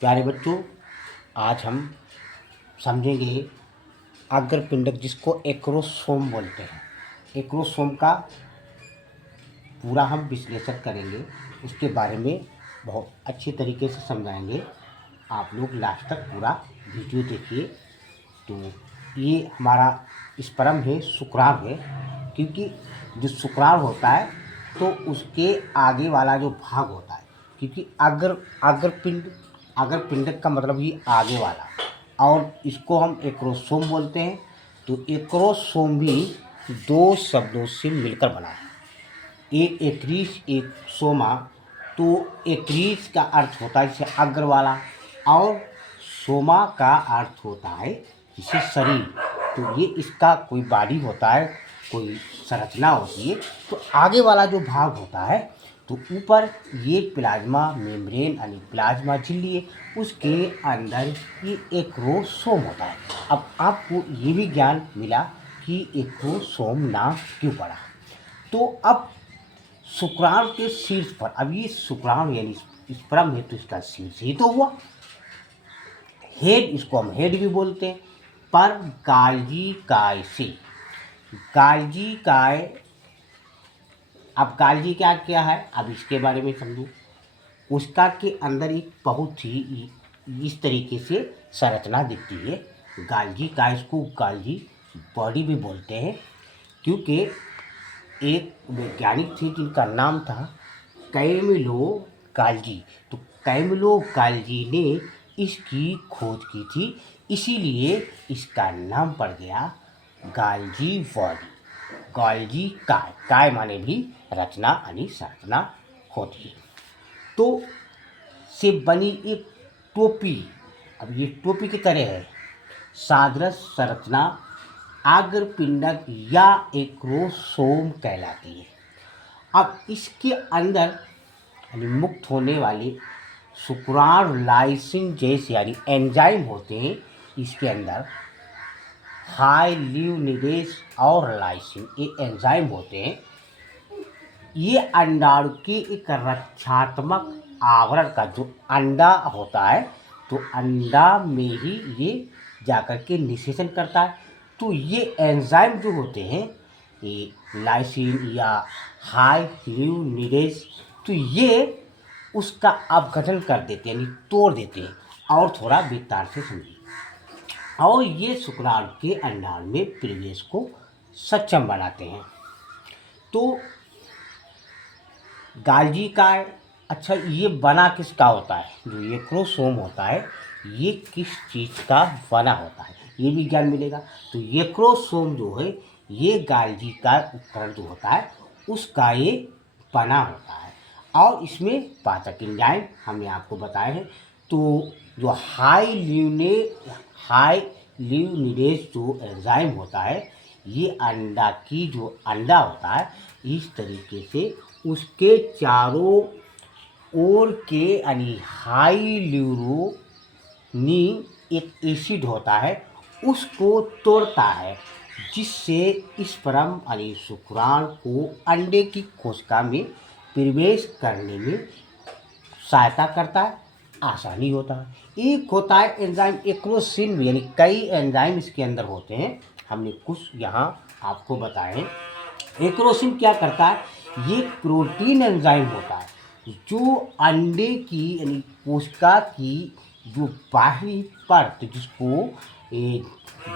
प्यारे बच्चों, आज हम समझेंगे अग्रपिंडक, जिसको एक्रोसोम बोलते हैं। एक्रोसोम का पूरा हम विश्लेषण करेंगे, उसके बारे में बहुत अच्छी तरीके से समझाएंगे। आप लोग लास्ट तक पूरा वीडियो देखिए। तो ये हमारा स्पर्म है, शुक्राणु है, क्योंकि जो शुक्राणु होता है तो उसके आगे वाला जो भाग होता है, क्योंकि अग्रपिंडक का मतलब ही आगे वाला, और इसको हम एक्रोसोम बोलते हैं। तो एक्रोसोम भी दो शब्दों से मिलकर बना है, एक एक्रीस, एक सोमा। तो एक्रीस का अर्थ होता है जैसे अग्र वाला, और सोमा का अर्थ होता है जैसे शरीर। तो ये इसका कोई बॉडी होता है, कोई संरचना होती है। तो आगे वाला जो भाग होता है, तो ऊपर ये प्लाज्मा मेम्ब्रेन यानी प्लाज्मा झिल्ली है, उसके अंदर ये एक्रोसोम होता है। अब आपको ये भी ज्ञान मिला कि एक्रोसोम नाम क्यों पड़ा। तो अब शुक्राणु के शीर्ष पर, अब ये शुक्राणु यानी स्पर्म है, तो इसका शीर्ष ही तो हुआ हेड, इसको हम हेड भी बोलते हैं। पर गाल्गी काय से, गाल्गी काय, अब गाल्गी क्या क्या है, अब इसके बारे में समझो। उसका के अंदर एक बहुत ही इस तरीके से संरचना दिखती है। गाल्गी काय, इसको गाल्गी बॉडी भी बोलते हैं, क्योंकि एक वैज्ञानिक थे जिनका नाम था कैमिलो गाल्गी। तो कैमिलो गाल्गी ने इसकी खोज की थी, इसीलिए इसका नाम पड़ गया गाल्गी बॉडी। गाल्गी काय, काय माने भी रचना यानी संरचना होती है। तो से बनी एक टोपी, अब ये टोपी की तरह है, सादृश संरचना अग्रपिंडक या एक्रोसोम कहलाती है। अब इसके अंदर यानी मुक्त होने वाले शुक्राणु लाइसिन जैसे यानी एंजाइम होते हैं। इसके अंदर हाइल्यूनिडेज और लाइसिन ये एंजाइम होते हैं। ये अंडाणु के एक रक्षात्मक आवरण का जो अंडा होता है, तो अंडा में ही ये जाकर के निषेचन करता है। तो ये एंजाइम जो होते हैं, ये लाइसिन या हाइल्यूनिडेज, तो ये उसका अपघटन कर देते हैं, यानी तोड़ देते हैं। और थोड़ा विस्तार से समझिए। और ये शुक्राणु के अंडाणु में प्रवेश को सक्षम बनाते हैं। तो गाल्गी काय, अच्छा ये बना किसका होता है, जो ये क्रोमोसोम होता है ये किस चीज़ का बना होता है, ये भी ज्ञान मिलेगा। तो ये क्रोमोसोम जो है, ये गाल्गी का उपकरण जो होता है उसका ये बना होता है। और इसमें पाचक एंजाइम हमने आपको बताए हैं। तो जो हाइल्यूनिडेज जो एंजाइम होता है, ये अंडा की जो अंडा होता है, इस तरीके से उसके चारों ओर के यानी हाइल्यूरोनी एक एसिड होता है, उसको तोड़ता है, जिससे स्पर्म यानी शुक्राणु को अंडे की कोशिका में प्रवेश करने में सहायता करता है, आसानी होता है। एक होता है एंजाइम एक्रोसिन, यानी कई एंजाइम इसके अंदर होते हैं, हमने कुछ यहाँ आपको बताए हैं। एक्रोसिन क्या करता है, ये प्रोटीन एंजाइम होता है जो अंडे की यानी कोशिका की जो बाहरी परत, जिसको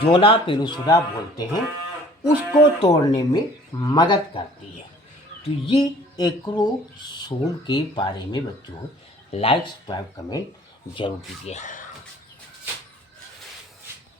जोना पेलुसुडा बोलते हैं, उसको तोड़ने में मदद करती है। तो ये एक्रोसोम के बारे में बच्चों लाइक, सब्सक्राइब, कमेंट जरूर कीजिए।